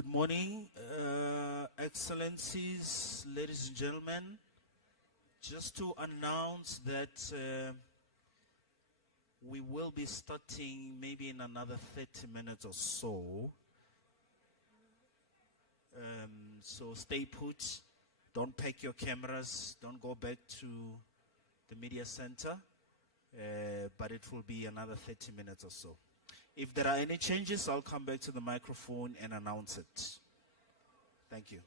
Good morning, Excellencies, ladies and gentlemen. Just to announce that we will be starting maybe in another 30 minutes or so. So stay put. Don't pack your cameras. Don't go back to the media center. But it will be another 30 minutes or so. If there are any changes, I'll come back to the microphone and announce it. Thank you.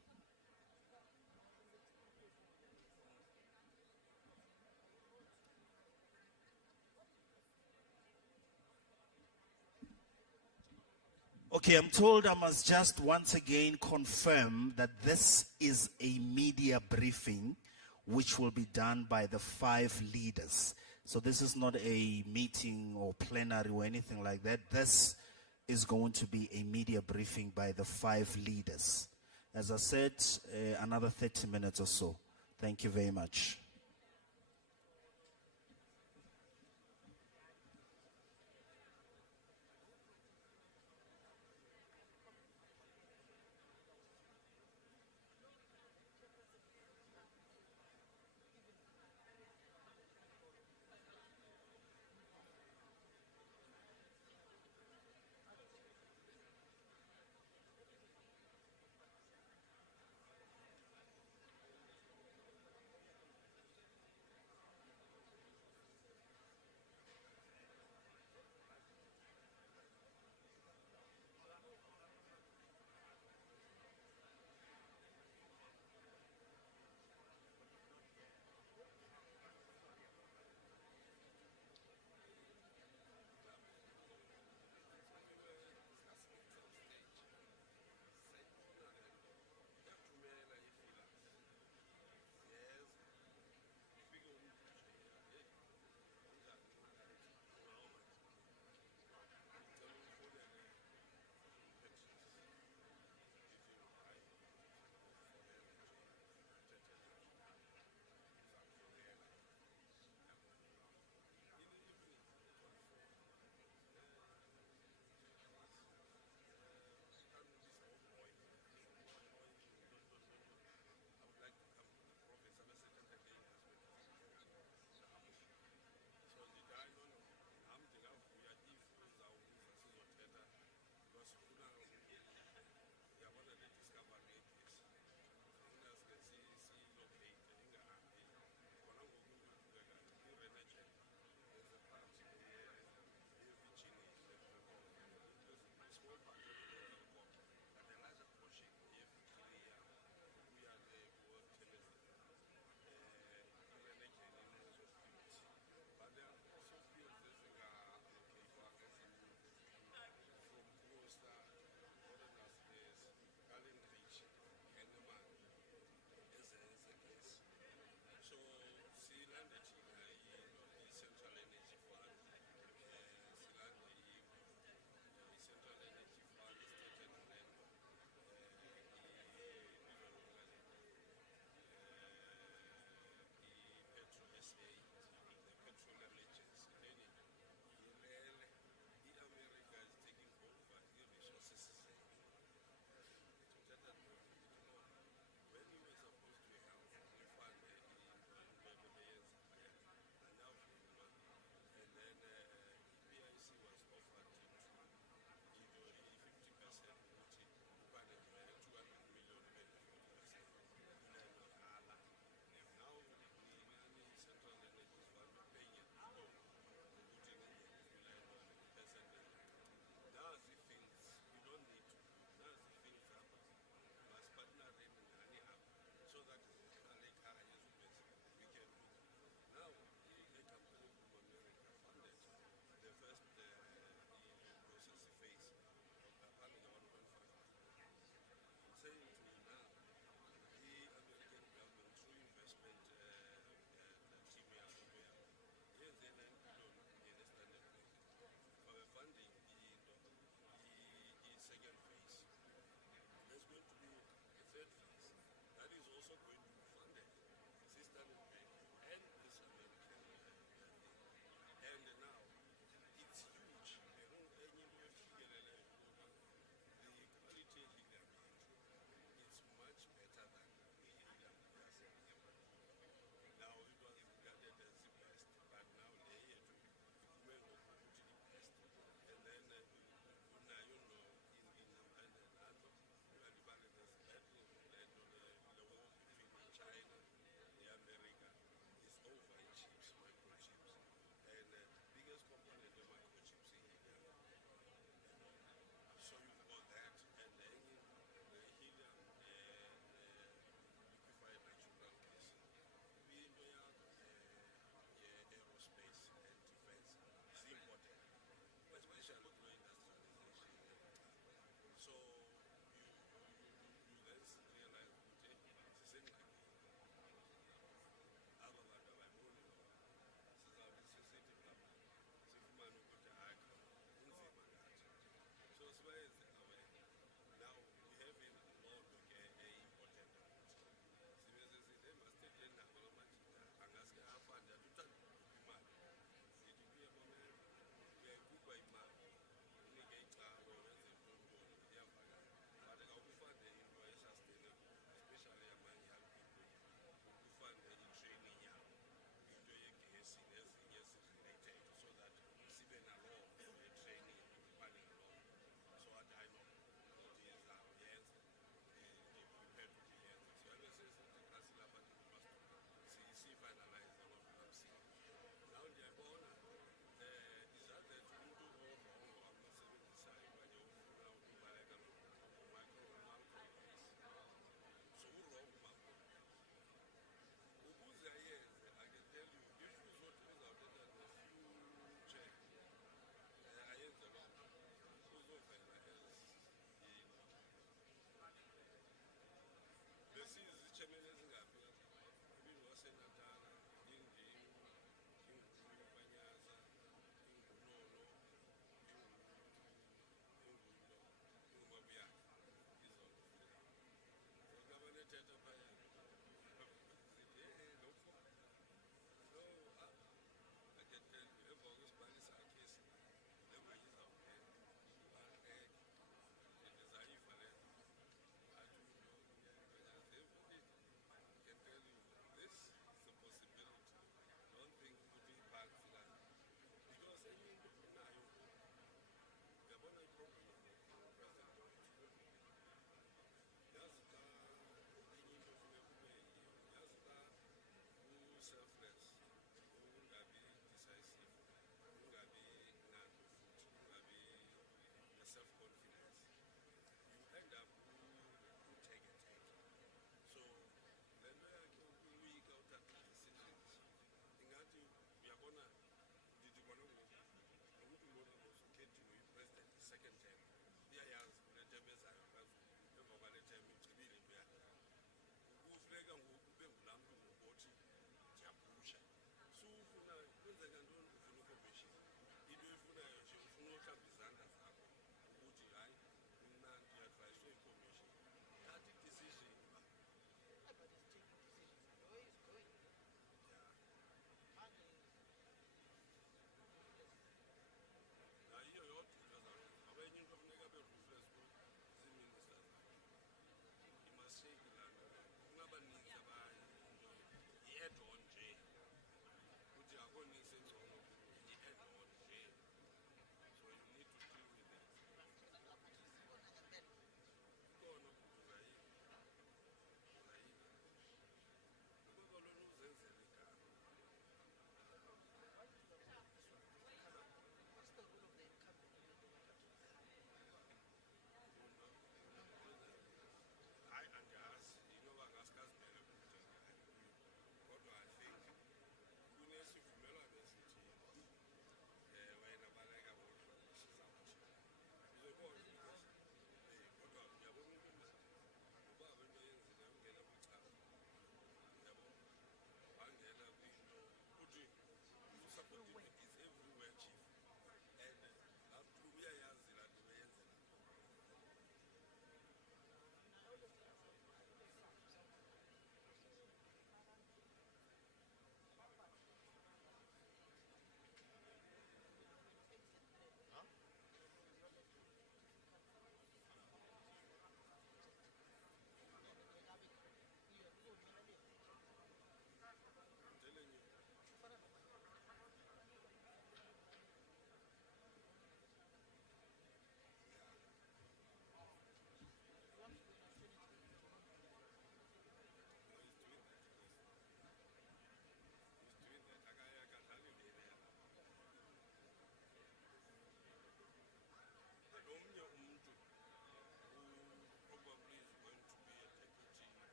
Okay, I'm told I must just once again confirm that this is a media briefing which will be done by the 5 leaders. So this is not a meeting or plenary or anything like that. This is going to be a media briefing by the 5 leaders. As I said, another 30 minutes or so. Thank you very much.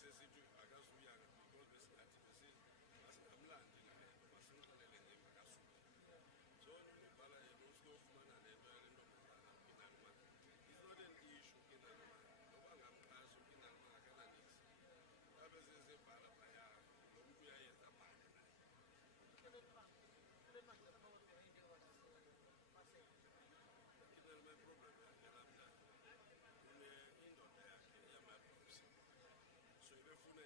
sesithi akazuyanga because besingathi masingamlandi naye masimxelele ngemva kasuku so nonobhala yena usikofumana le nto yale ntombazana ukinaluma is not an issue ukinaluma noba ngamxhasa ukinaluma ngakananisi abe sesebhala phaya lo mntu uyayenza bhale naye ukinaluma iproblem yakhe laa mntana indoda yakhe iyamadosi so ibefuna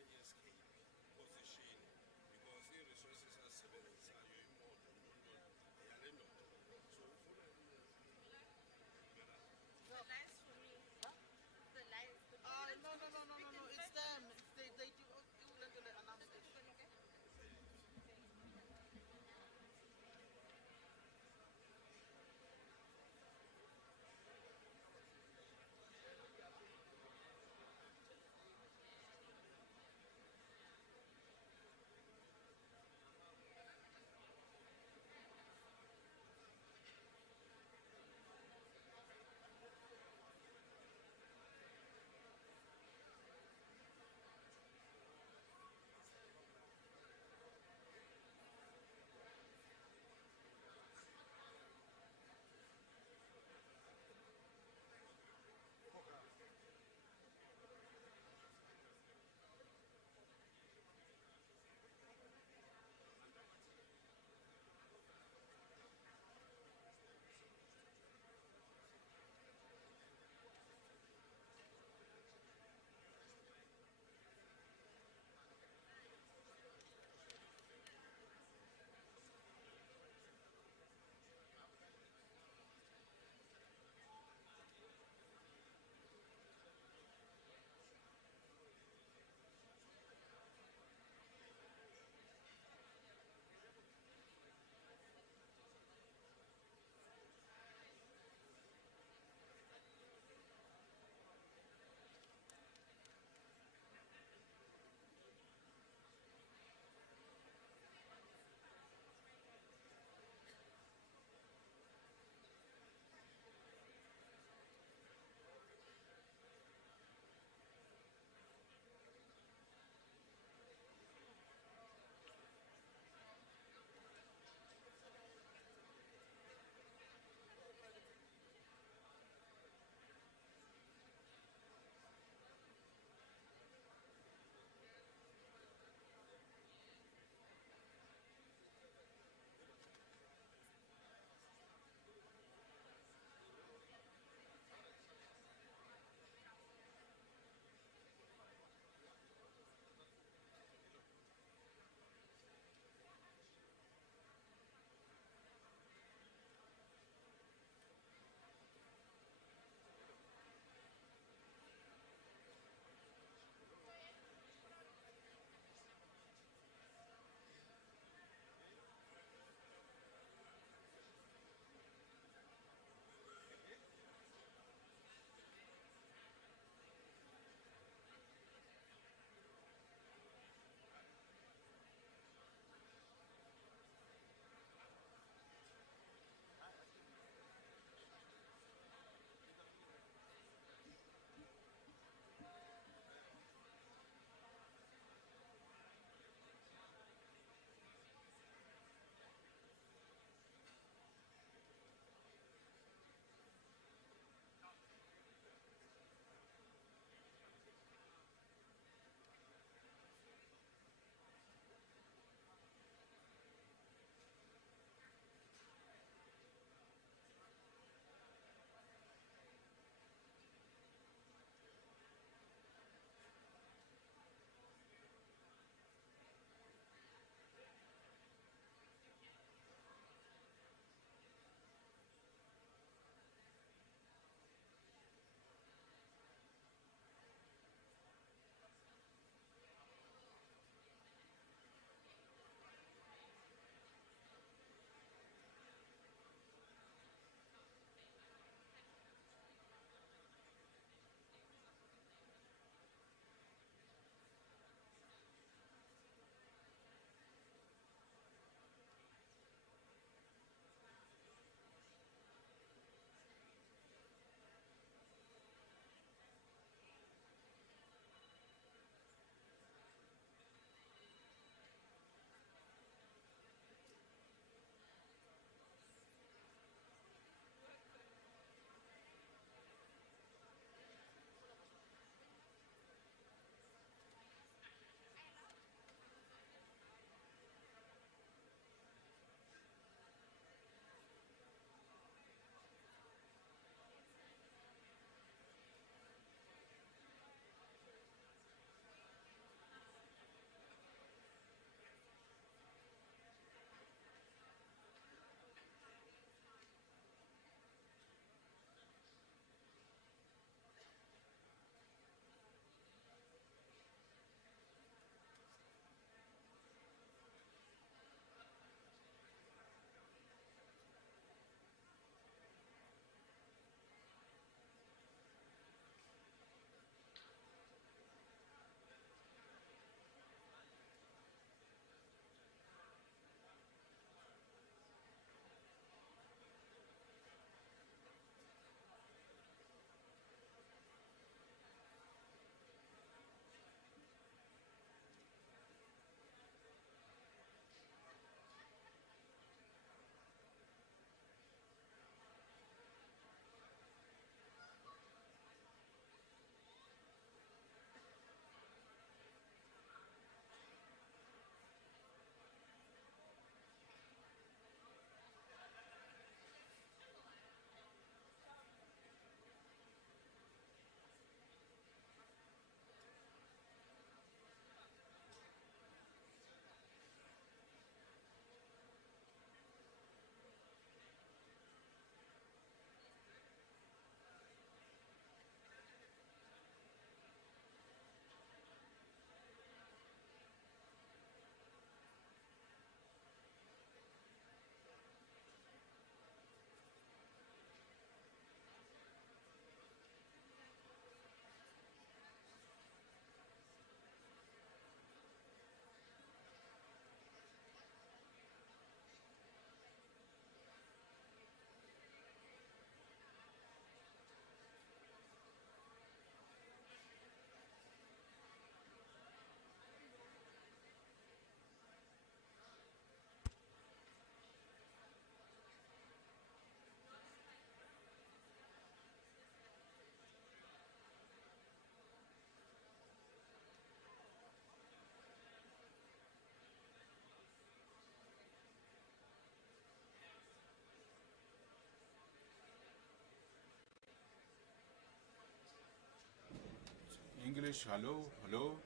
English. Hello, hello.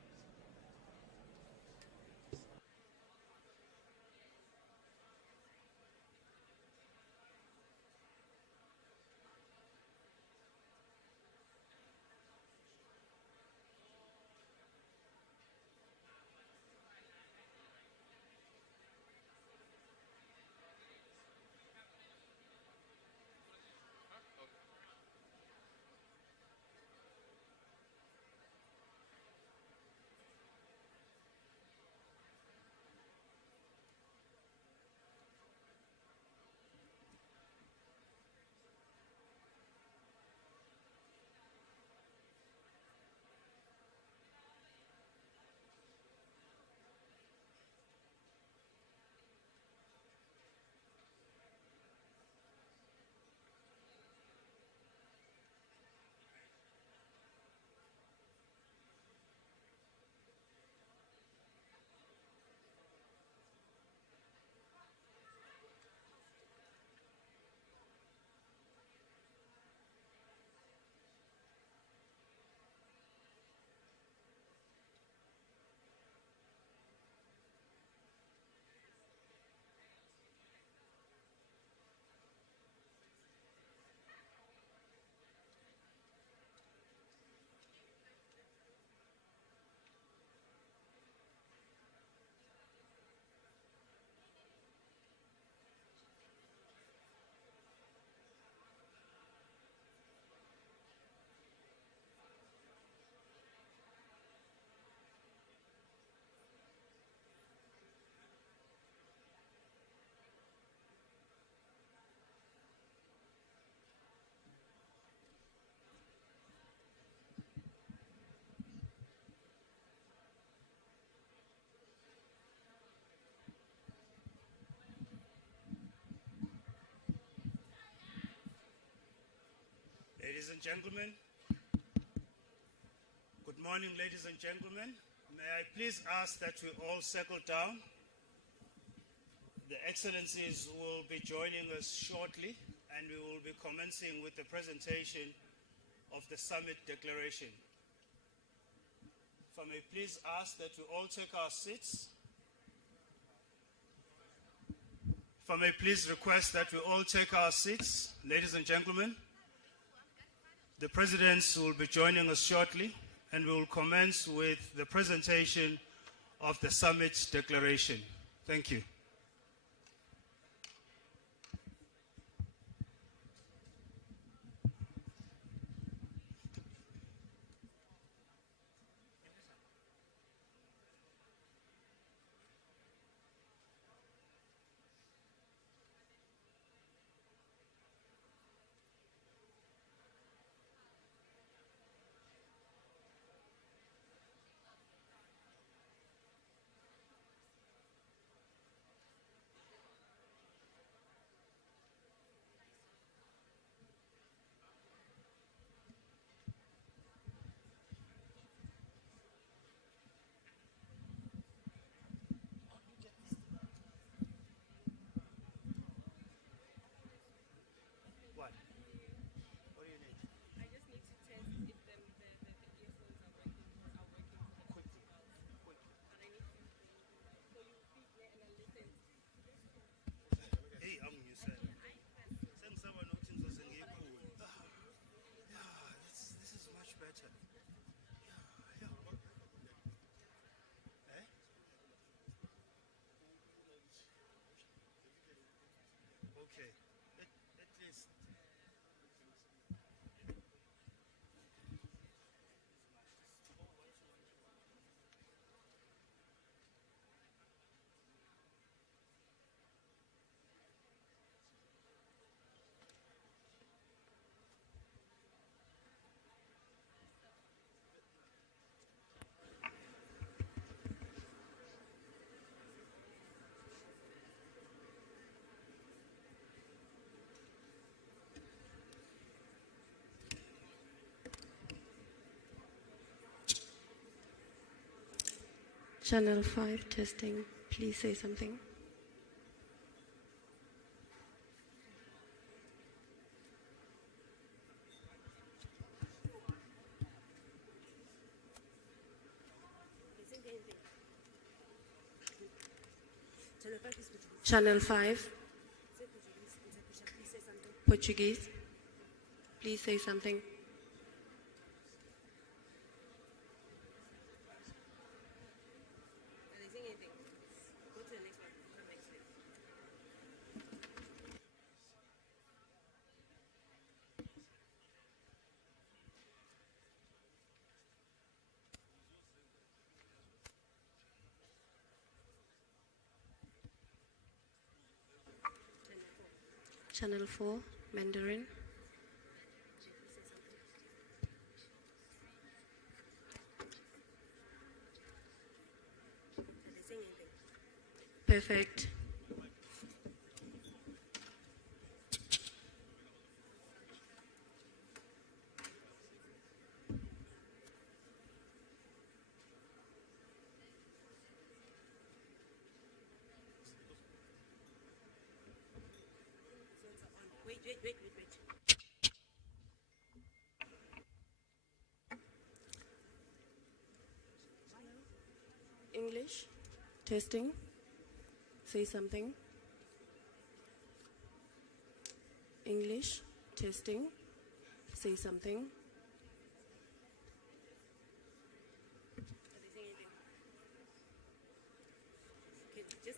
Ladies and gentlemen, good morning, ladies and gentlemen. May I please ask that we all settle down? The Excellencies will be joining us shortly, and we will be commencing with the presentation of the Summit Declaration. If I may please ask that we all take our seats. If I may please request that we all take our seats, ladies and gentlemen. The presidents will be joining us shortly, and we will commence with the presentation of the Summit Declaration. Thank you. What? What do you need? I just need to test if the earphones are working for the Quickly. participants. Quickly. But I need to test the device. So you speak there and I listen. Hey, I'm you said. Send someone who thinks was in here cool. Yeah, this is much better. Yeah, yeah. Eh? Okay. At least. Channel 5 testing. Please say something. Channel 5, Portuguese. Please say something. Channel 4, Mandarin. Perfect. Wait. English, testing. Say something. English, testing. Say something.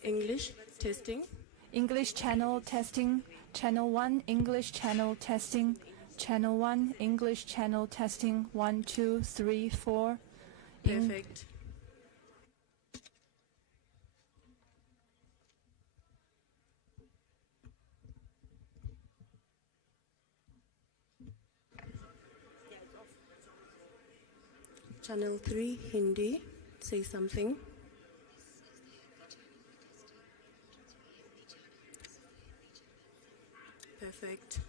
English, testing. English channel testing. Channel 1 English channel testing. Channel 1 English channel testing. 1, 2, 3, 4. Perfect. Channel 3 Hindi. Say something. Perfect.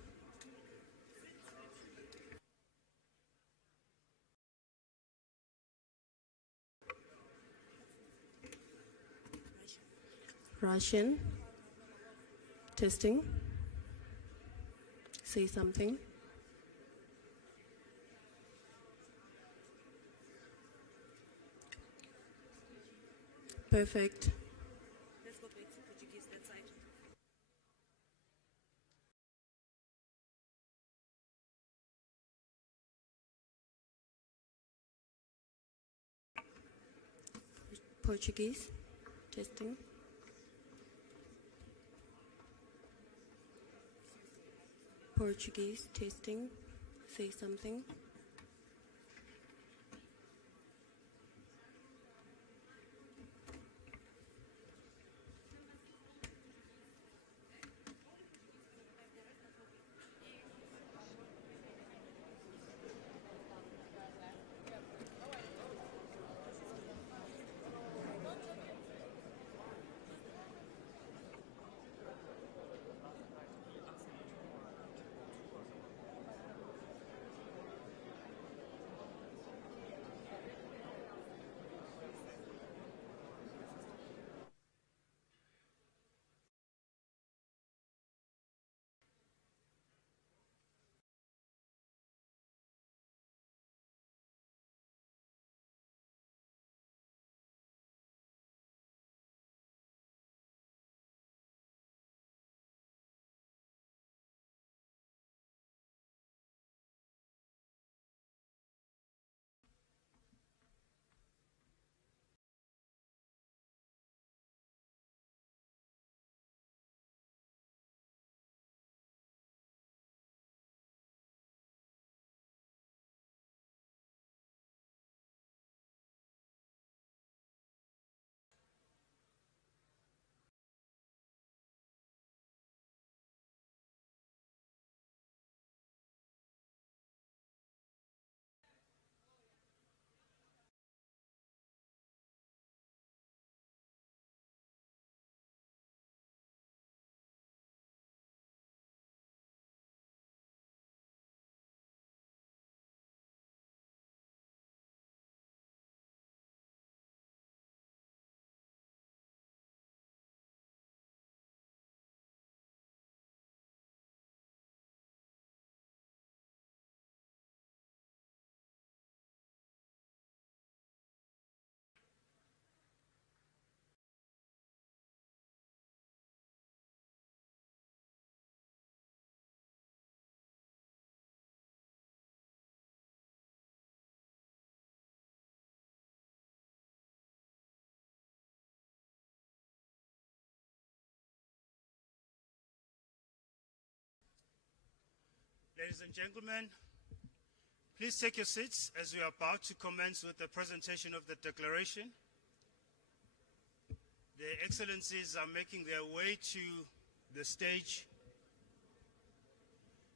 Russian. Testing. Say something. Perfect. Let's go back to Portuguese that side. Portuguese. Testing. Portuguese. Testing. Say something. Ladies and gentlemen, please take your seats as we are about to commence with the presentation of the declaration. Their Excellencies are making their way to the stage.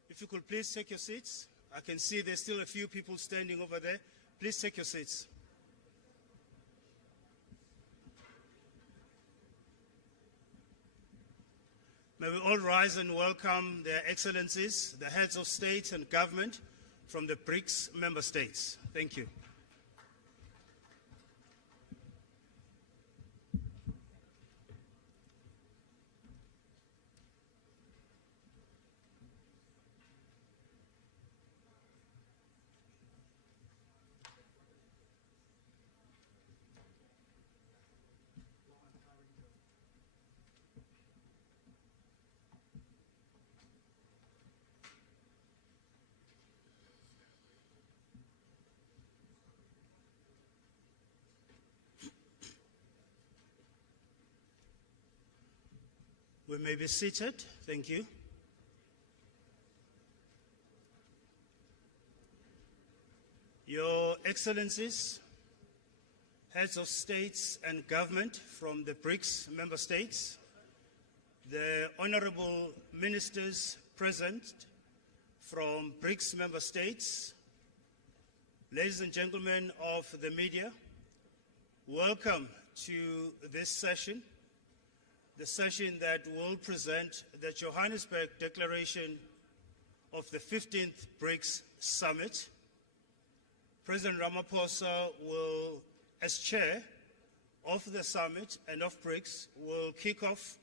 If you could please take your seats. I can see there's still a few people standing over there. Please take your seats. May we all rise and welcome their Excellencies, the heads of state and government from the BRICS member states. Thank you. We may be seated. Thank you. Your Excellencies, heads of states and government from the BRICS member states, the honorable ministers present from BRICS member states, ladies and gentlemen of the media, welcome to this session, the session that will present the Johannesburg Declaration of the 15th BRICS Summit. President Ramaphosa will, as chair of the summit and of BRICS, will kick off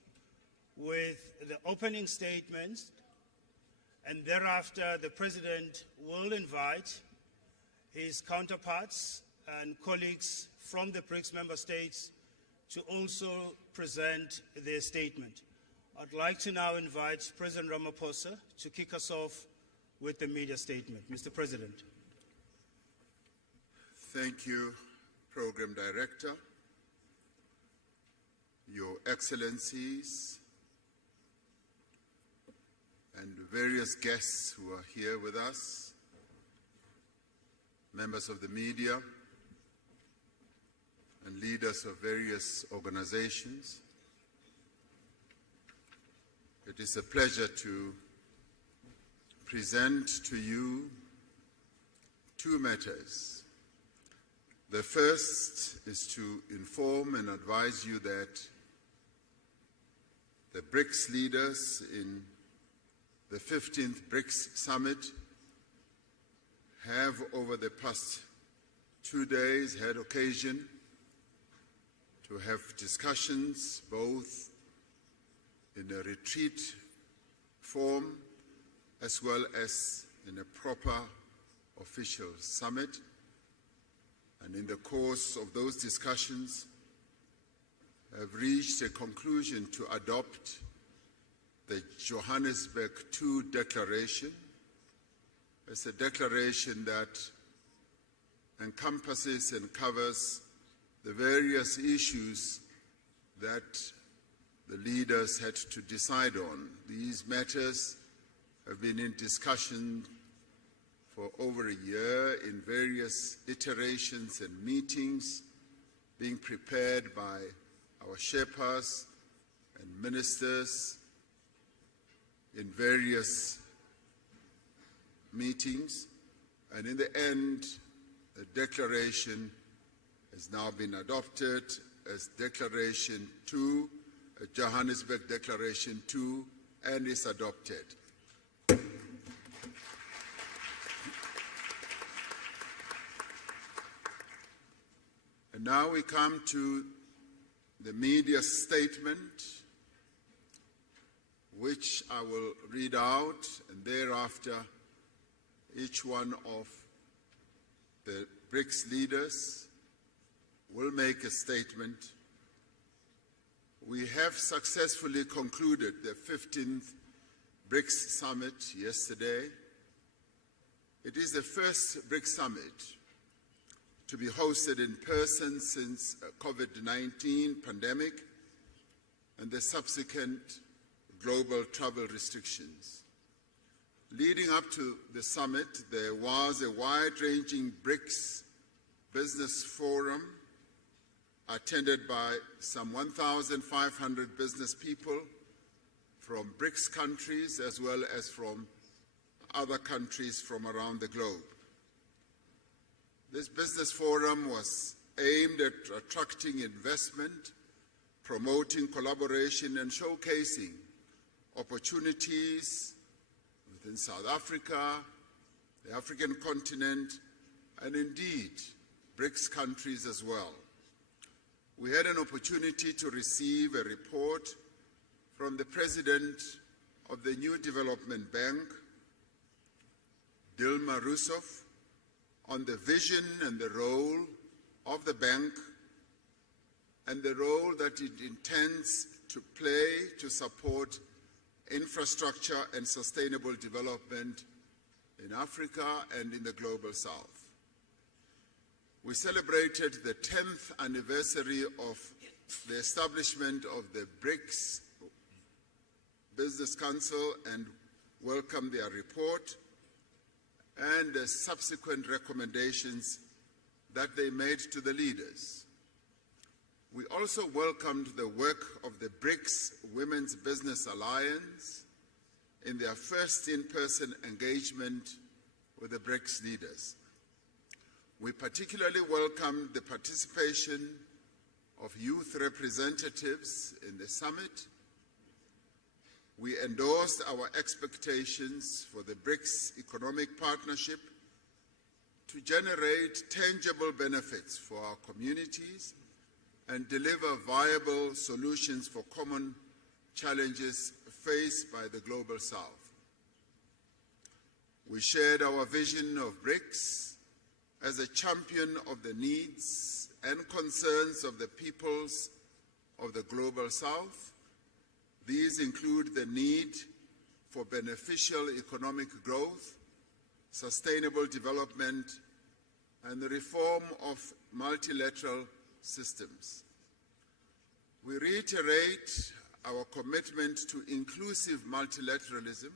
with the opening statements, and thereafter the President will invite his counterparts and colleagues from the BRICS member states to also present their statement. I'd like to now invite President Ramaphosa to kick us off with the media statement. Mr. President. Thank you, Program Director, Your Excellencies, and various guests who are here with us, members of the media, and leaders of various organizations. It is a pleasure to present to you two matters. The first is to inform and advise you that the BRICS leaders in the 15th BRICS Summit have over the past 2 days had occasion to have discussions both in a retreat form as well as in a proper official summit. And in the course of those discussions, have reached a conclusion to adopt the Johannesburg II Declaration as a declaration that encompasses and covers the various issues that the leaders had to decide on. These matters have been in discussion for over a year in various iterations and meetings being prepared by our Sherpas and ministers in various meetings. And in the end, the declaration has now been adopted as Declaration 2, Johannesburg Declaration 2, and is adopted. And now we come to the media statement, which I will read out, and thereafter each one of the BRICS leaders will make a statement. We have successfully concluded the 15th BRICS Summit yesterday. It is the first BRICS Summit to be hosted in person since COVID-19 pandemic and the subsequent global travel restrictions. Leading up to the summit, there was a wide-ranging BRICS Business Forum attended by some 1,500 business people from BRICS countries as well as from other countries from around the globe. This business forum was aimed at attracting investment, promoting collaboration, and showcasing opportunities within South Africa, the African continent, and indeed BRICS countries as well. We had an opportunity to receive a report from the President of the New Development Bank, Dilma Rousseff, on the vision and the role of the bank and the role that it intends to play to support infrastructure and sustainable development in Africa and in the Global South. We celebrated the 10th anniversary of the establishment of the BRICS Business Council and welcomed their report and the subsequent recommendations that they made to the leaders. We also welcomed the work of the BRICS Women's Business Alliance in their first in-person engagement with the BRICS leaders. We particularly welcomed the participation of youth representatives in the summit. We endorsed our expectations for the BRICS economic partnership to generate tangible benefits for our communities and deliver viable solutions for common challenges faced by the Global South. We shared our vision of BRICS as a champion of the needs and concerns of the peoples of the Global South. These include the need for beneficial economic growth, sustainable development, and the reform of multilateral systems. We reiterate our commitment to inclusive multilateralism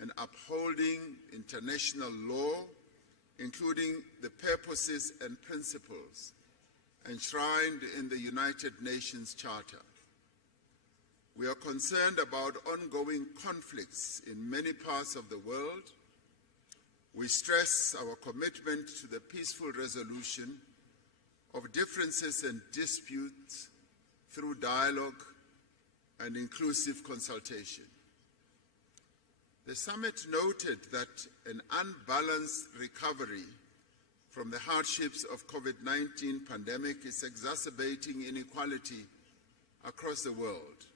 and upholding international law, including the purposes and principles enshrined in the United Nations Charter. We are concerned about ongoing conflicts in many parts of the world. We stress our commitment to the peaceful resolution of differences and disputes through dialogue and inclusive consultation. The summit noted that an unbalanced recovery from the hardships of COVID-19 pandemic is exacerbating inequality across the world.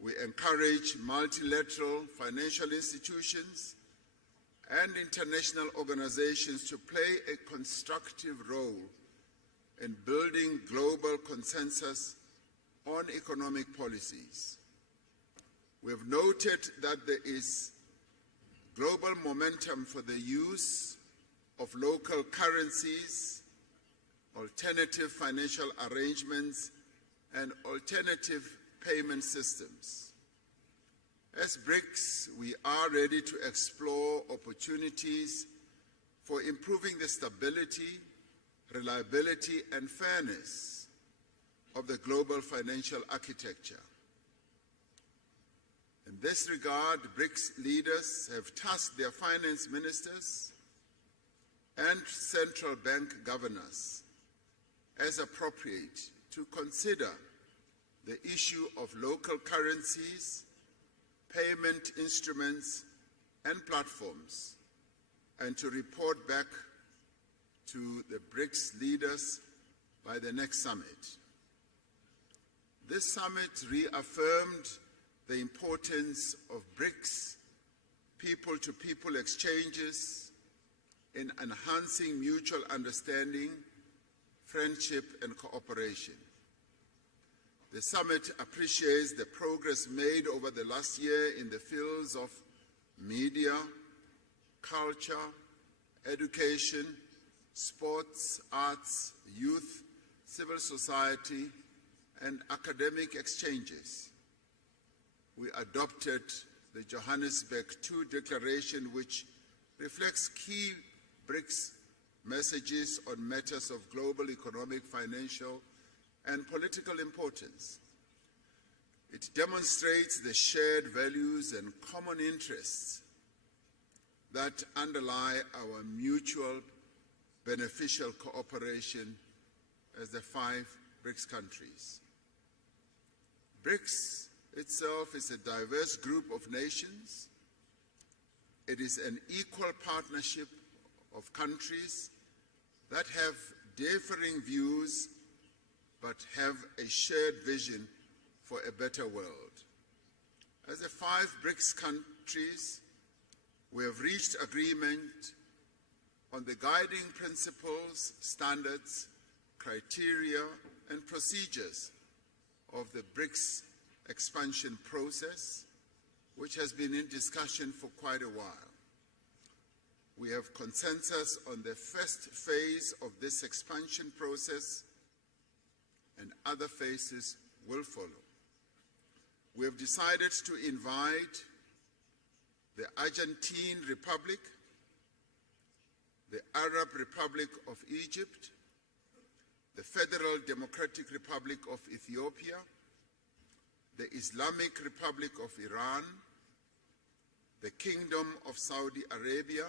We encourage multilateral financial institutions and international organizations to play a constructive role in building global consensus on economic policies. We have noted that there is global momentum for the use of local currencies, alternative financial arrangements, and alternative payment systems. As BRICS, we are ready to explore opportunities for improving the stability, reliability, and fairness of the global financial architecture. In this regard, BRICS leaders have tasked their finance ministers and central bank governors, as appropriate, to consider the issue of local currencies, payment instruments, and platforms, and to report back to the BRICS leaders by the next summit. This summit reaffirmed the importance of BRICS people-to-people exchanges in enhancing mutual understanding, friendship, and cooperation. The summit appreciates the progress made over the last year in the fields of media, culture, education, sports, arts, youth, civil society, and academic exchanges. We adopted the Johannesburg II Declaration, which reflects key BRICS messages on matters of global economic, financial, and political importance. It demonstrates the shared values and common interests that underlie our mutual beneficial cooperation as the 5 BRICS countries. BRICS itself is a diverse group of nations. It is an equal partnership of countries that have differing views but have a shared vision for a better world. As the 5 BRICS countries, we have reached agreement on the guiding principles, standards, criteria, and procedures of the BRICS expansion process, which has been in discussion for quite a while. We have consensus on the first phase of this expansion process, and other phases will follow. We have decided to invite the Argentine Republic, the Arab Republic of Egypt, the Federal Democratic Republic of Ethiopia, the Islamic Republic of Iran, the Kingdom of Saudi Arabia,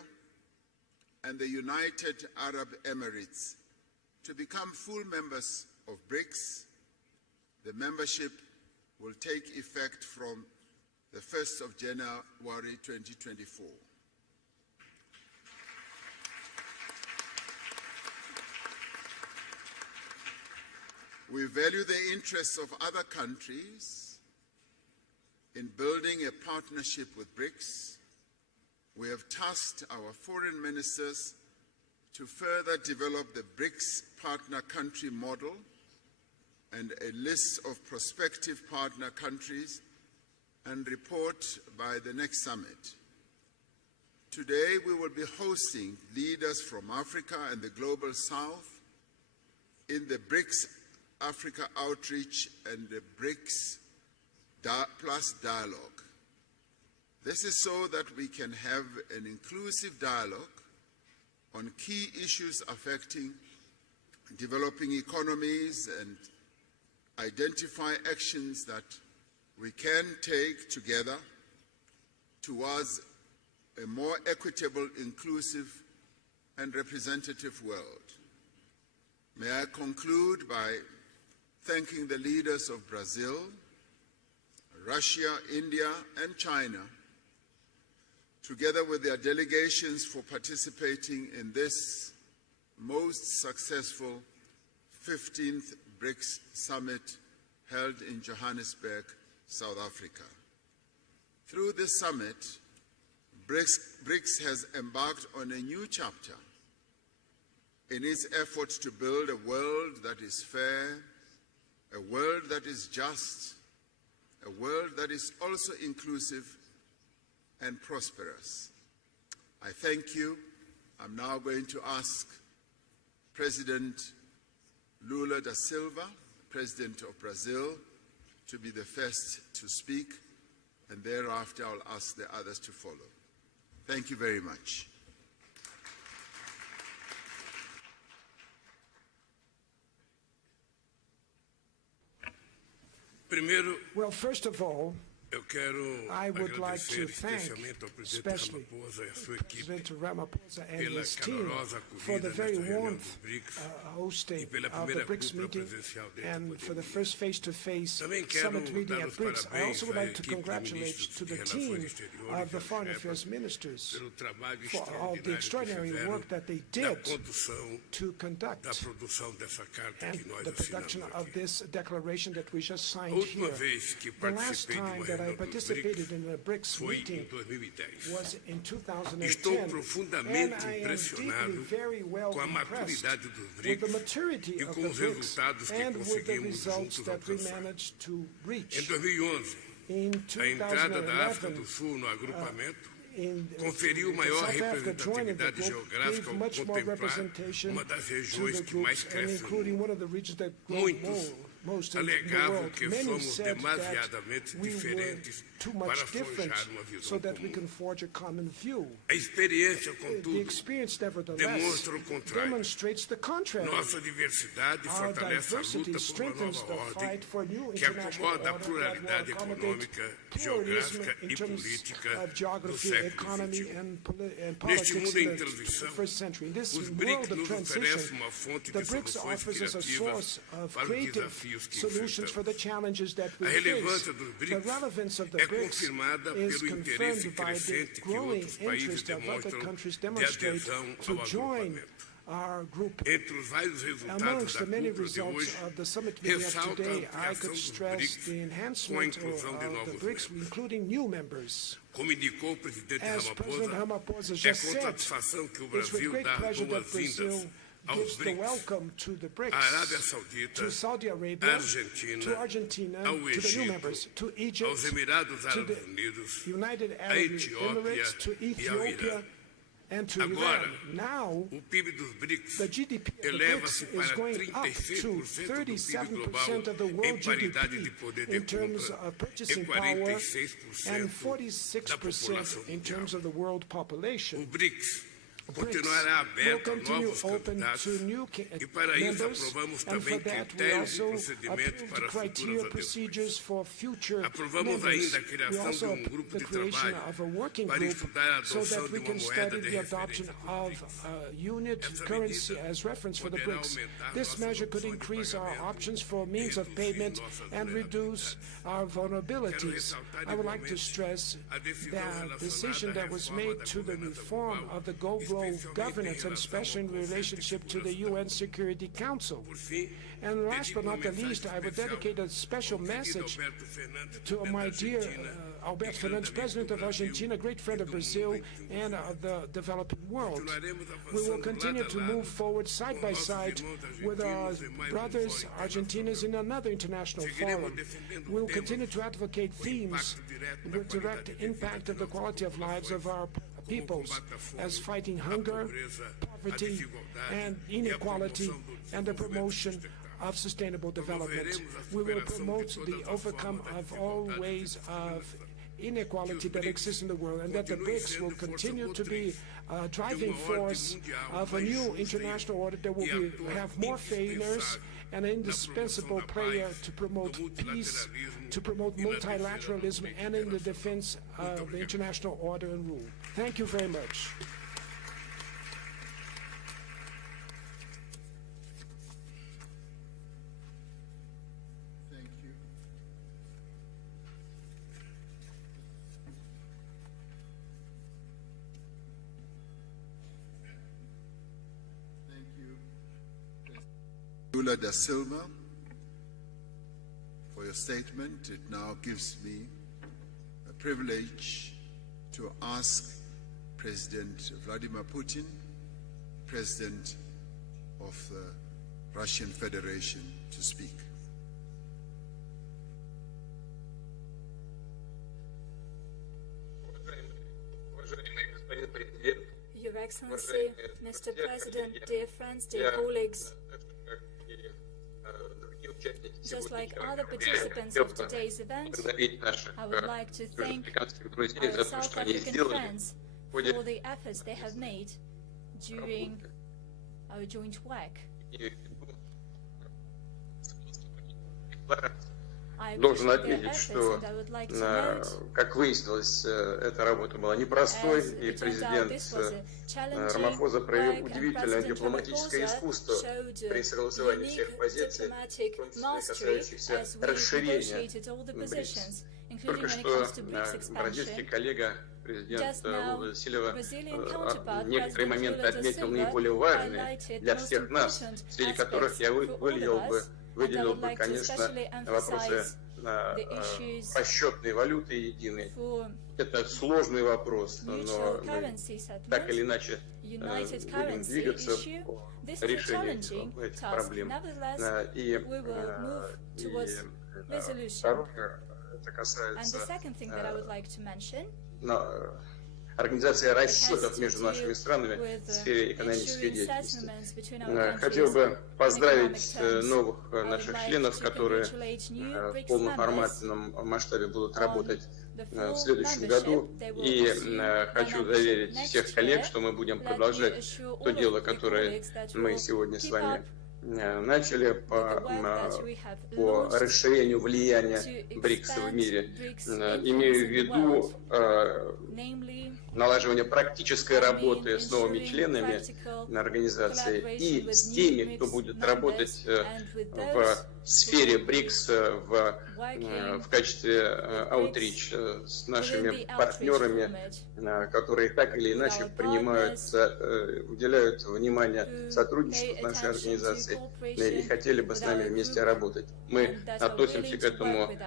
and the United Arab Emirates to become full members of BRICS. The membership will take effect from the 1st of January 2024. We value the interests of other countries in building a partnership with BRICS. We have tasked our foreign ministers to further develop the BRICS partner country model and a list of prospective partner countries and report by the next summit. Today we will be hosting leaders from Africa and the Global South in the BRICS Africa Outreach and the BRICS Plus Dialogue. This is so that we can have an inclusive dialogue on key issues affecting developing economies and identify actions that we can take together towards a more equitable, inclusive, and representative world. May I conclude by thanking the leaders of Brazil, Russia, India, and China, together with their delegations, for participating in this most successful 15th BRICS Summit held in Johannesburg, South Africa. Through this summit, BRICS has embarked on a new chapter in its efforts to build a world that is fair, a world that is just, a world that is also inclusive and prosperous. I thank you. I'm now going to ask President Lula da Silva, President of Brazil, to be the first to speak, and thereafter I'll ask the others to follow. Thank you very much. Well, first of all, eu quero I would like to agradecer thank especialmente ao presidente especially Ramaphosa e a sua equipe President Ramaphosa and pela his team calorosa for the acolhida very nesta reunião warm dos BRICS hosting e pela of the primeira BRICS cúpula meeting presencial desde a and for the pandemia. first face-to-face Também quero summit meeting dar at os BRICS. I also would parabéns à like to equipe de congratulate ministros to de the Relações team Exteriores of the e Foreign AFEPA Affairs ministers pelo trabalho for all the extraordinário que extraordinary fizeram work that they na did condução to conduct da produção dessa carta and que nós the production assinamos of aqui. this declaration that we just A signed última here. vez que The last participei de time uma that I reunião dos participated BRICS in a BRICS foi em meeting 2010. was in 2010. Estou And profundamente I am impressionado deeply, very well com a impressed maturidade dos with BRICS the maturity e of com the os BRICS resultados que and with the conseguimos results juntos that we alcançar. managed to Em reach. 2011, In a entrada da África 2011, do Sul no agrupamento conferiu conferiu maior representatividade geográfica geográfica ao much more contemplar representation uma das to regiões the que mais groups, and crescem no including mundo. one of the regions that grow Muitos more. most in the alegavam world. que Many somos said that demasiadamente we were diferentes too para much different forjar uma visão so that we comum. can forge a common view. A experiência, The contudo, experience, nevertheless, demonstra o contrário. demonstrates the contrary. Nossa diversidade Our fortalece a diversity luta por uma strengthens the nova ordem fight for new que international acomoda a order that pluralidade will accommodate econômica, pluralism geográfica in e terms política of do geography, século economy, XXI. and Neste politics mundo em in the transição, first century. In this os world BRICS of nos oferecem transition, uma fonte the de BRICS soluções offers us a source criativas of para os creative desafios que solutions for the enfrentamos. challenges that we A face. relevância dos The BRICS relevance of the é BRICS confirmada is pelo interesse confirmed by the crescente que growing outros países interest of other demonstram countries de demonstrate adesão to ao join agrupamento. our group. Entre os vários resultados Amongst da the many cúpula de results hoje, of the summit we have ressalta today, a I ampliação could dos stress BRICS the com a enhancement inclusão de of the novos BRICS, membros. including new members. Como indicou o presidente As President Ramaphosa, Ramaphosa é just com said, satisfação que o it's with Brasil great dá pleasure that boas-vindas Brazil aos gives the BRICS, welcome to the à Arábia BRICS, Saudita, to Saudi à Arabia, Argentina, to Argentina, ao to the new Egito, members, to Egypt, aos Emirados to Árabes the Unidos, United à Arab Etiópia Emirates, to e ao Ethiopia, Irã. and to Agora, Iran. Now, o PIB dos BRICS the GDP of the eleva-se BRICS is para going up to 36% do PIB global 37% of the em world paridade de GDP poder de in terms compra of e purchasing power 46% and da 46% população in terms mundial. of the world O population. BRICS BRICS continuará will aberto a continue novos open candidatos to new e para isso members, aprovamos and for também that we critérios e also procedimentos approved para futuras criteria adesões. procedures for future Aprovamos members. ainda a We criação de also grupo the de creation trabalho of a working para group estudar a so adoção that de we uma can moeda study de the adoption referência para os of BRICS. a unit Essa currency medida as reference for the poderá BRICS. aumentar This nossas measure could opções de increase our pagamento options for e means of reduzir payment nossas and reduce vulnerabilidades. our Quero vulnerabilities. ressaltar I would like to igualmente stress a decisão that decision relacionada à that was reforma made da to the governança reform global, of the global especialmente governance em and especially in relação ao Conselho de relationship to the Segurança da UN Security Council. Por fim, And last but not the dedico uma least, I would mensagem dedicate a especial special ao querido message Alberto Fernandes, to presidente my da dear Argentina, Alberto e grande Fernandes, amigo President do of Brasil Argentina, great friend e of do Brazil mundo em and of the developing world. Continuaremos We will avançando continue lado a to lado move forward side com by nossos side irmãos with our argentinos em mais brothers fórum Argentinos in another international Seguiremos forum. defendendo We will temas continue to advocate com themes impacto direto na with direct qualidade de vida impact de of the nossas quality of lives of our populações, peoples, como o combate à fome, as fighting a hunger, pobreza, a poverty, desigualdade and e a inequality, promoção do and the desenvolvimento promotion sustentável. of sustainable development. Promoveremos a We will superação de promote todas the as overcome formas de of all desigualdade e ways of discriminação. inequality that exists in the world, and that the Continue BRICS will sendo força continue to be a motriz driving de uma ordem force mundial of a mais new justa international order that will e ator have more failures indispensável and an indispensable na promoção da player paz, to promote do peace, multilateralismo to promote e na defesa do multilateralism, direito and in the internacional. defense Muito of the obrigado. international order and rule. Thank you very much. Thank you. Thank you, Lula da Silva, for your statement. It now gives me a privilege to ask President Vladimir Putin, President of the Russian Federation, to speak. Your Excellency, Mr. President, dear friends, dear colleagues, just like other participants of today's event, I would like to thank our South African friends for the efforts they have made during our joint work. I Должен appreciate their отметить, efforts, что, and I would like to note, как выяснилось, эта работа была непростой, as и it turned out, президент this was a challenging Рамафоза проявил work, and удивительное President дипломатическое Ramaphosa искусство showed при согласовании всех unique позиций, в diplomatic том числе mastery касающихся as we расширения negotiated all the BRICS. positions, including Только when it что comes to BRICS бразильский expansion. коллега, президент Just now, Лула да Сильва, Brazilian counterpart, в некоторые President моменты Lula da отметил Silva, наиболее важные highlighted для most всех нас, important среди которых я aspects for all of выделил бы, us, and I would like to конечно, especially вопросы emphasize the issues расчетной валюты единой. for Это сложный вопрос, но mutual мы currency так или settlement, иначе united будем currency двигаться issue. по This is a решению challenging этих task. проблем. Nevertheless, И we will move towards resolution. второе, это And касается the second thing that I would like to mention организация It has расчетов to между do нашими странами with в сфере экономической ensuring деятельности. settlements between our Хотел countries бы on economic поздравить terms. новых I would наших like членов, to которые congratulate new в BRICS members полноформатном масштабе будут работать the в full следующем membership. году. They will И assume хочу membership заверить next всех коллег, year. что мы будем Let me продолжать assure то all дело, of the которое colleagues that мы we'll сегодня с keep вами up начали with the work that we have по launched расширению влияния to БРИКС в expand мире. BRICS Имею в influence in the виду world, namely налаживание практической работы с новыми ensuring членами practical организации collaboration и with с new теми, кто BRICS будет members работать and with в those сфере who БРИКС в качестве аутрич с нашими within the outreach партнерами, format, которые так или иначе our принимают, partners уделяют внимание who сотрудничеству pay с нашей attention to организацией и cooperation хотели бы с with нами our вместе group, работать. Мы and that are относимся willing к to этому work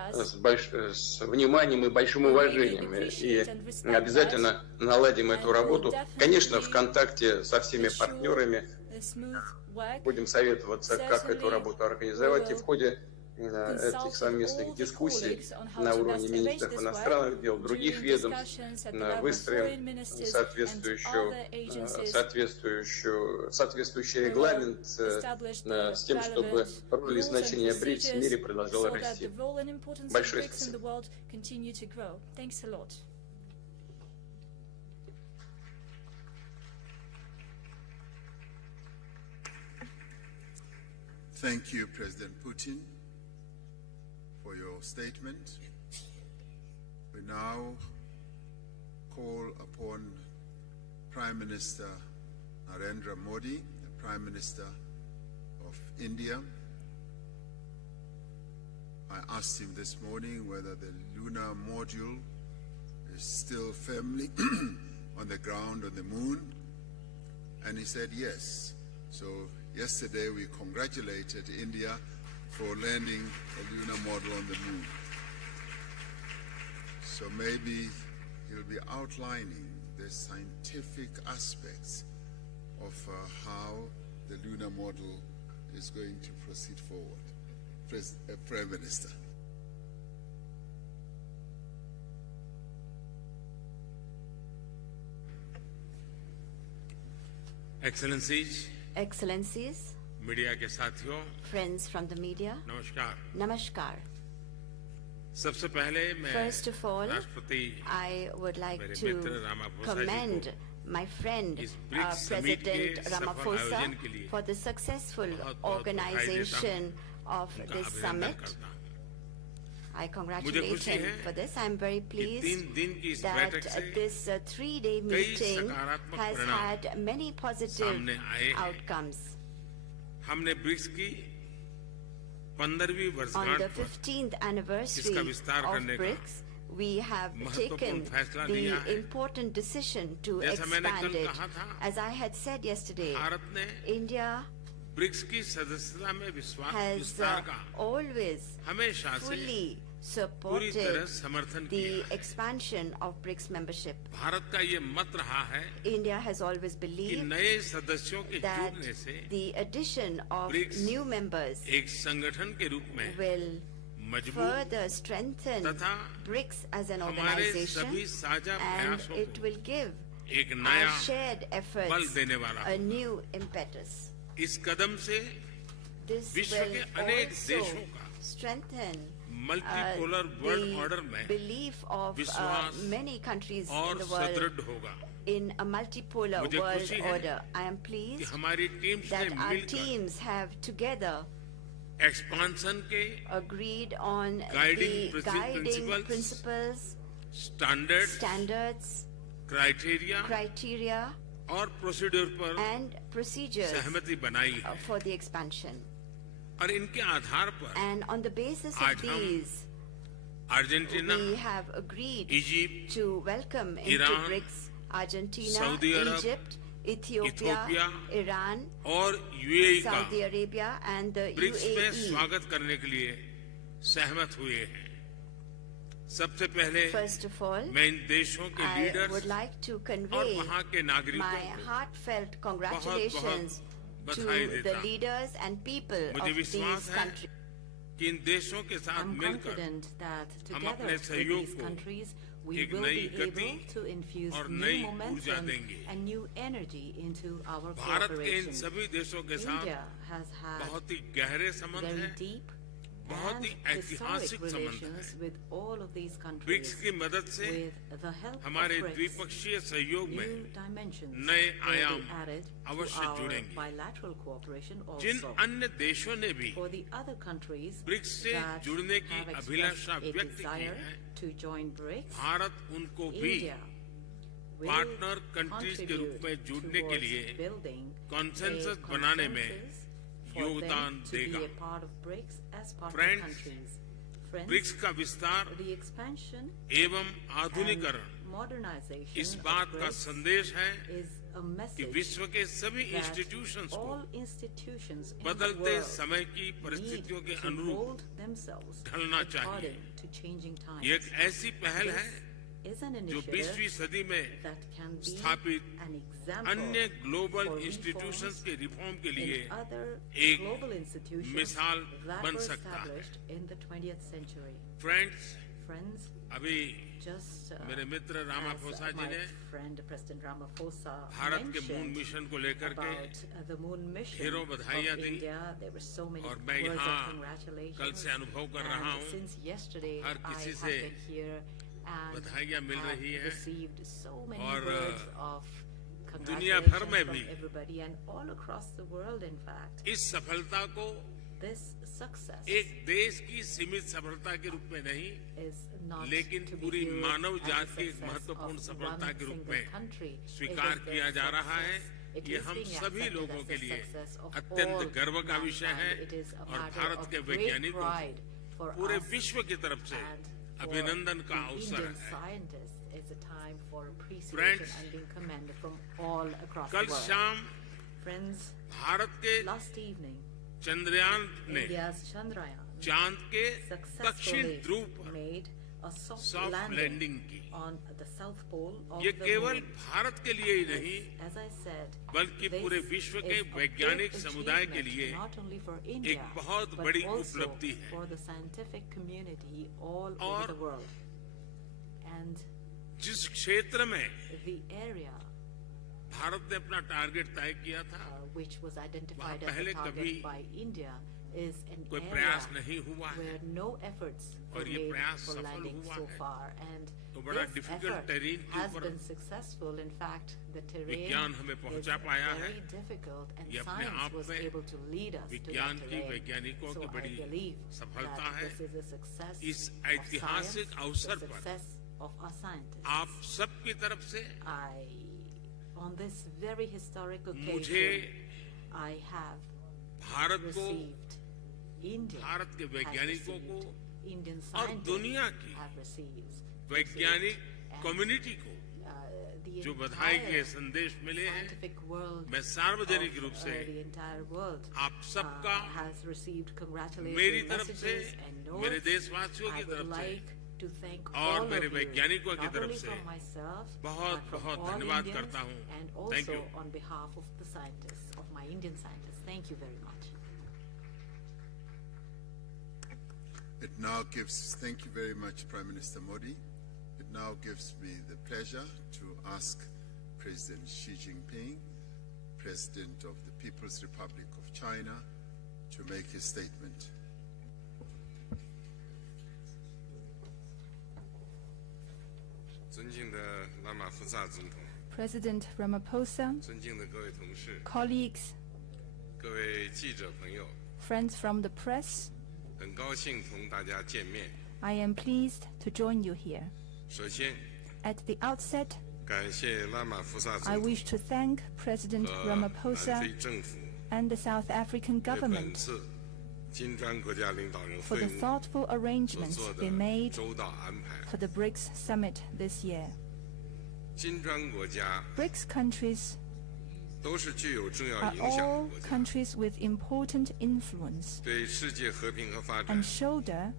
with us. с вниманием и большим We really уважением. appreciate and И respect обязательно наладим and эту we'll работу. Конечно, в definitely контакте со всеми ensure партнерами a smooth work. будем советоваться, как эту Certainly, работу организовать. И в ходе consult этих with совместных all the дискуссий colleagues on how на to уровне best министров arrange this иностранных дел, work других during ведомств discussions at the level of выстроим foreign ministers and other agencies. соответствующий We will регламент establish the с тем, чтобы relevant роль и rules and значение БРИКС в мире procedures продолжала so that расти. the role and importance of Большое BRICS in спасибо. the world continue to grow. Thanks a lot. Thank you, President Putin, for your statement. We now call upon Prime Minister Narendra Modi, the Prime Minister of India. I asked him this morning whether the lunar module is still firmly on the ground on the moon, and he said yes. So yesterday we congratulated India for landing a lunar module on the moon. So maybe he'll be outlining the scientific aspects of how the lunar model is going to proceed forward. Prime Minister. Excellencies, Excellencies, media के साथियों, friends from the media, नमस्कार। Namaskar. सबसे पहले मैं First of all, राष्ट्रपति I would like मेरे to मित्र Ramaphosa ji commend को my friend इस BRICS Summit President के सफल Ramaphosa आयोजन के लिए for the successful बहुत-बहुत बधाई देता organization of उनका this अभिनंदन summit. करता हूं। I मुझे congratulate खुशी him है for this. I am very कि pleased 3 दिन की इस that बैठक से this 3-day कई meeting सकारात्मक has परिणाम had many positive सामने आए हैं। outcomes. हमने ब्रिक्स की 15वीं On वर्षगांठ the पर 15th anniversary इसका विस्तार of करने का BRICS, we have महत्वपूर्ण taken फैसला the लिया है। important decision to जैसा मैंने expand कल it. कहा था, As I had said yesterday, Bharat ने India ब्रिक्स की सदस्यता में विश्वास has विस्तार का always हमेशा से fully पूरी तरह supported समर्थन किया the है। expansion of BRICS membership. Bharat का ये मत रहा है India has always कि believed नए सदस्यों के that जुड़ने से the addition of BRICS new members एक संगठन के रूप में will मजबूत further strengthen तथा BRICS as an हमारे organization, सभी साझा and प्रयासों it को will give एक our नया shared बल efforts देने वाला a हो। new impetus. इस कदम से This विश्व will के अनेक also देशों का strengthen multipolar world order the में belief of विश्वास many countries in और the world सुदृढ़ होगा। in a multipolar मुझे world खुशी है order. I am कि pleased हमारी टीम्स ने that our मिलकर teams have together एक्सपांशन के agreed on Guiding the guiding principles, principles, standard standards, criteria criteria, और प्रोसीड्यूर पर and procedures सहमति बनाई है for the expansion. और इनके आधार पर And on the basis of आज हम these, Argentina, we have agreed Egypt, to welcome into Iran, BRICS Argentina, Saudi Arab, Egypt, Ethiopia, Ethiopia, Iran, और यूएई का Saudi Arabia, and the BRICS में UAE. स्वागत करने के लिए सहमत हुए हैं। सबसे पहले First of all, मैं इन देशों के I would leaders like to और convey वहाँ के my नागरिकों को heartfelt congratulations to बधाई देता the हूं। leaders and people मुझे of विश्वास these है countries. कि इन देशों के साथ I'm मिलकर confident that हम together अपने with सहयोग these को countries, we एक will नई be गति able to infuse और new नई ऊर्जा momentum देंगे। and new energy into our Bharat के इन cooperation. सभी देशों के साथ India has had बहुत ही गहरे संबंध very हैं, deep बहुत and ही historic ऐतिहासिक संबंध relations हैं। with all of these BRICS countries. की मदद से With the help of हमारे BRICS, द्विपक्षीय सहयोग में new dimensions नए will आयाम be added to अवश्य our जुड़ेंगे। bilateral cooperation जिन also. अन्य देशों ने भी For the other countries BRICS से that जुड़ने की have अभिलाषा expressed a व्यक्त की desire है, to join BRICS, भारत उनको भी India will पार्टनर कंट्रीज के रूप में contribute जुड़ने के towards लिए building consensus a बनाने में consensus for योगदान them to देगा। be a part of BRICS as partner Friends, countries. Friends, BRICS का विस्तार the expansion एवं and आधुनिकरण modernization इस of बात का BRICS संदेश है is a कि message विश्व के सभी that इंस्टीट्यूशंस को all institutions in the बदलते world समय की need परिस्थितियों के to अनुरूप mold themselves ढलना चाहिए। according to changing times. ये एक ऐसी पहल है This is an जो 20वीं initiative सदी में that can be स्थापित an example अन्य ग्लोबल for इंस्टीट्यूशंस reforms के रिफॉर्म के लिए in other एक global institutions मिसाल that बन were सकता है। established in the 20th century. Friends, Friends, अभी just मेरे मित्र रामाफोसा as जी my ने friend President Ramaphosa भारत के मून mentioned मिशन को लेकर के about the moon mission ढेरों of बधाइयाँ दी India, there were so many और मैं words यहाँ of congratulations. कल से अनुभव कर रहा And हूँ, since yesterday हर I किसी have से been here and बधाइयाँ मिल have रही हैं received so many और words of दुनिया congratulations भर में from भी everybody and all across the world. In fact, इस सफलता को this success एक देश की सीमित सफलता के रूप में नहीं, is not लेकिन to be पूरी viewed मानव as जात the की एक success महत्वपूर्ण of सफलता one के रूप single में country. स्वीकार It is किया the जा रहा है। success. It ये is हम being सभी accepted लोगों as के the लिए success of अत्यंत all गर्व का विषय है mankind. It is a और matter भारत of के great वैज्ञानिकों pride for को पूरे us विश्व की तरफ से and for अभिनंदन का the अवसर Indian है। scientists. It's a time for appreciation Friends, and being commended from all across कल the world. शाम Friends, भारत के last evening, चंद्रयान ने India's Chandrayaan चांद के दक्षिण successfully ध्रुव पर made a soft soft landing landing की। on the south pole of ये the केवल moon. भारत के लिए ही नहीं, As I said, बल्कि this पूरे विश्व के is a वैज्ञानिक big समुदाय के achievement, लिए not only for India, एक बहुत but बड़ी also उपलब्धि है। for the scientific community all और over the world. And जिस क्षेत्र में the area भारत ने अपना टारगेट तय किया था, which was identified वहाँ as पहले a target कभी by India is an कोई area प्रयास नहीं हुआ है where no efforts were और ये made प्रयास for सफल landing हुआ so है। far. And तो बड़ा this difficult effort terrain के has ऊपर been successful. In fact, the terrain विज्ञान हमें is पहुंचा पाया है। very difficult, and ये अपने science आप was में able to lead us to विज्ञान that की terrain. वैज्ञानिकों So की I बड़ी believe सफलता that है। this is a success इस of ऐतिहासिक science, अवसर the पर success of our scientists. आप सबकी तरफ से On this very historic मुझे occasion, I have भारत को, received, India भारत के has वैज्ञानिकों को received, Indian और scientists दुनिया की have received, वैज्ञानिक and, कम्युनिटी को the जो बधाई के entire संदेश मिले हैं, scientific world मैं सार्वजनिक of, रूप से the entire world आप सबका has received मेरी congratulatory तरफ से, messages and मेरे notes. देशवासियों I की would तरफ से like to thank और all मेरे of you, वैज्ञानिकों की not तरफ only से from myself, बहुत but from बहुत all धन्यवाद Indians, करता हूँ। and Thank also you. on behalf of the scientists, of my Indian scientists. Thank you very much. Thank you very much, Prime Minister Modi. It now gives me the pleasure to ask President Xi Jinping, President of the People's Republic of China, to make his statement. President Ramaphosa, colleagues, friends from the press, I am pleased to join you here. At the outset, I wish to thank President Ramaphosa and the South African government for the thoughtful arrangements they made for the BRICS Summit this year. BRICS countries are all countries with important influence and shoulder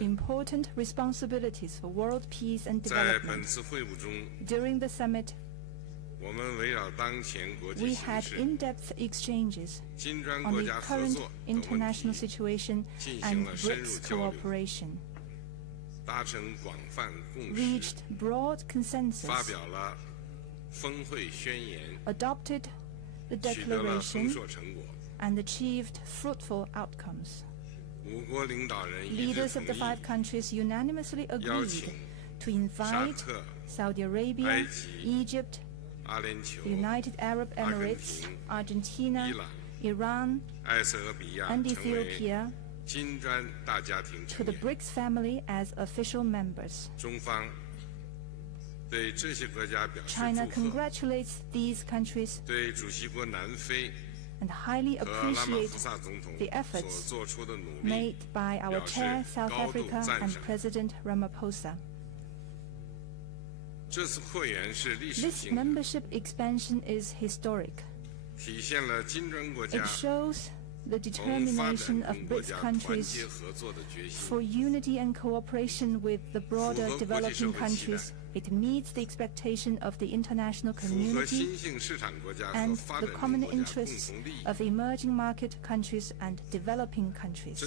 important responsibilities for world peace and development. During the summit, We had in-depth exchanges on the current international situation and BRICS cooperation, reached broad consensus, adopted the declaration, and achieved fruitful outcomes. Leaders of the 5 countries unanimously agreed to invite Saudi Arabia, Egypt, the United Arab Emirates, Argentina, Iran, and Ethiopia to the BRICS family as official members. China congratulates these countries and highly appreciates the efforts made by our chair, South Africa, and President Ramaphosa. This membership expansion is historic. It shows the determination of BRICS countries for unity and cooperation with the broader developing countries. It meets the expectation of the international community and the common interests of emerging market countries and developing countries.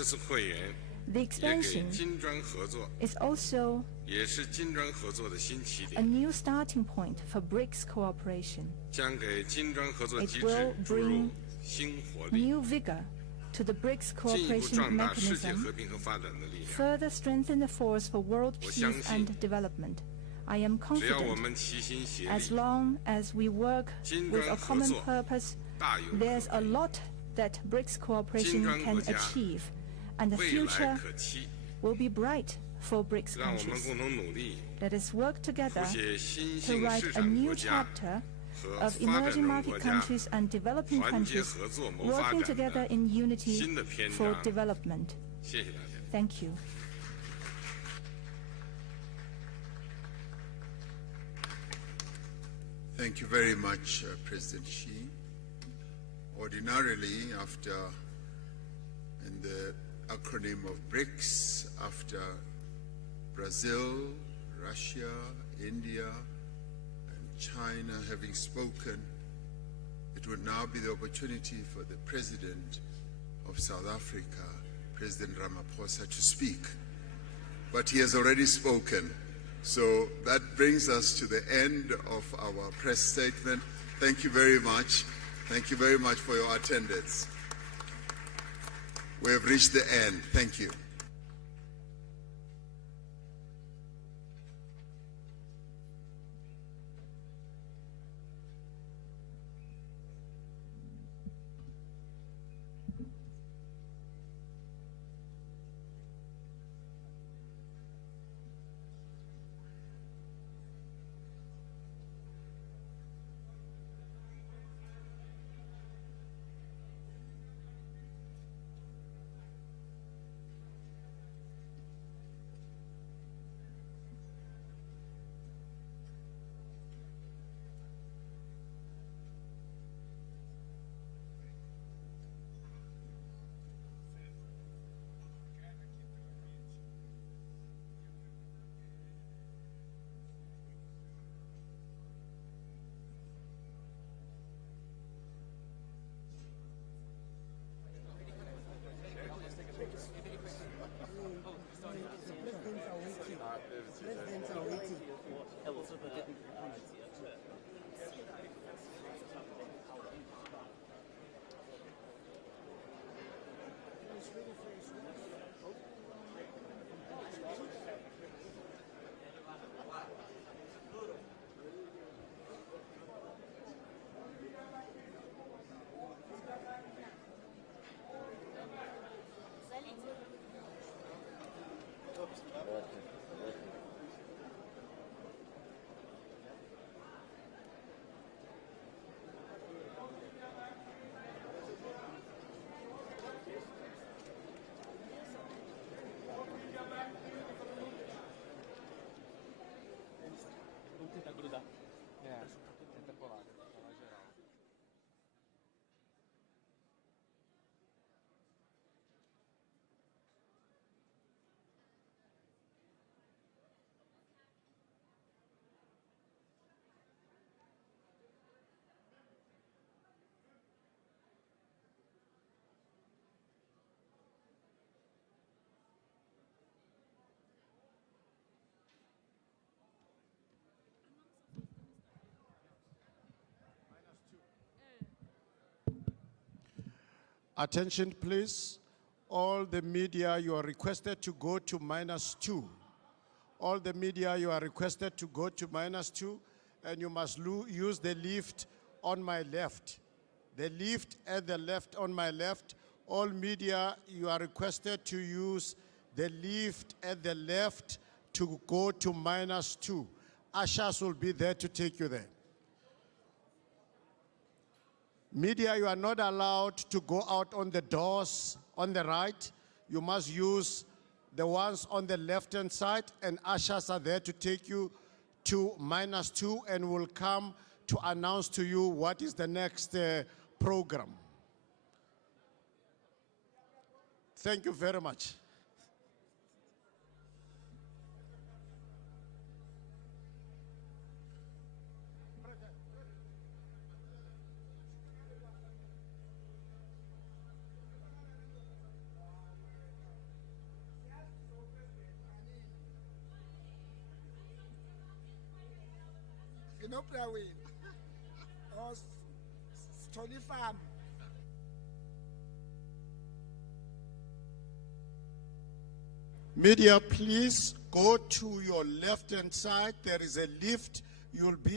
The expansion is also a new starting point for BRICS cooperation. It will bring new vigor to the BRICS cooperation mechanism, further strengthen the force for world peace and development. I am confident as long as we work with a common purpose, there's a lot that BRICS cooperation can achieve, and the future will be bright for BRICS countries. Let us work together to write a new chapter of emerging market countries and developing countries working together in unity for development. Thank you. Thank you very much, President Xi. Ordinarily, in the acronym of BRICS, after Brazil, Russia, India, and China having spoken, it would now be the opportunity for the President of South Africa, President Ramaphosa, to speak. But he has already spoken. So that brings us to the end of our press statement. Thank you very much. Thank you very much for your attendance. We have reached the end. Thank you. Attention, please. All the media, you are requested to go to -2. All the media, you are requested to go to -2, and you must use the lift on my left. The lift at the left on my left. All media, you are requested to use the lift at the left to go to -2. Ushers will be there to take you there. Media, you are not allowed to go out on the doors on the right. You must use the ones on the left-hand side, and ushers are there to take you to -2 and will come to announce to you what is the next program. Thank you very much. No problem. Tony Farm. Media, please go to your left-hand side. There is a lift. You'll be